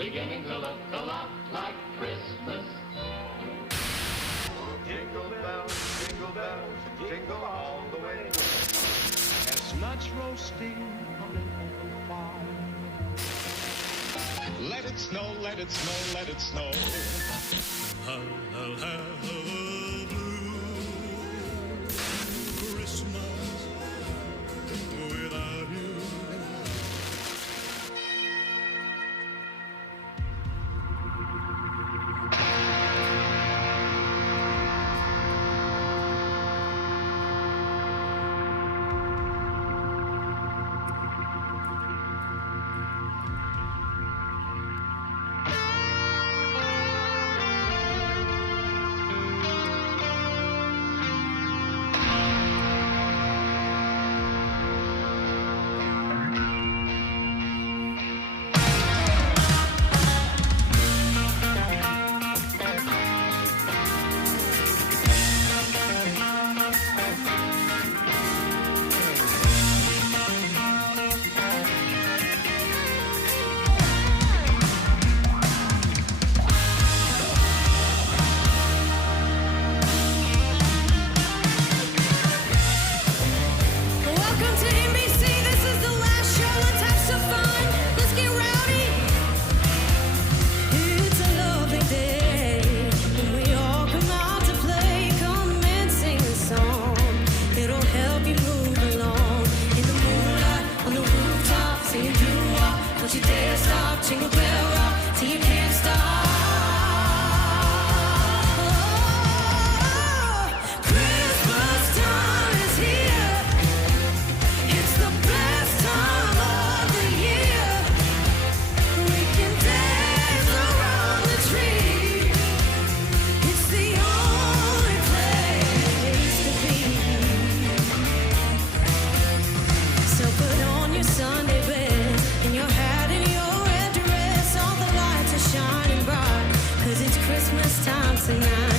beginning to look a lot like Christmas. Jingle bells, jingle all the way. Chestnuts roasting on an open fire. Let it snow, let it snow, let it snow. Christmas without you. Welcome to MA3. This is the last show. Let's have some fun. Let's get rowdy. It's a lovely day when we all come out to play. Come and sing a song. It'll help you move along in the moonlight on the rooftop, singing doo-wop. Don't you dare stop, jingle bell rock till you can't stop. Christmas time is here. It's the best time of the year. We can dance around the tree. It's the only place to be. So put on your Sunday best and your hat and your red dress. All the lights are shining bright, 'cause it's Christmas time tonight.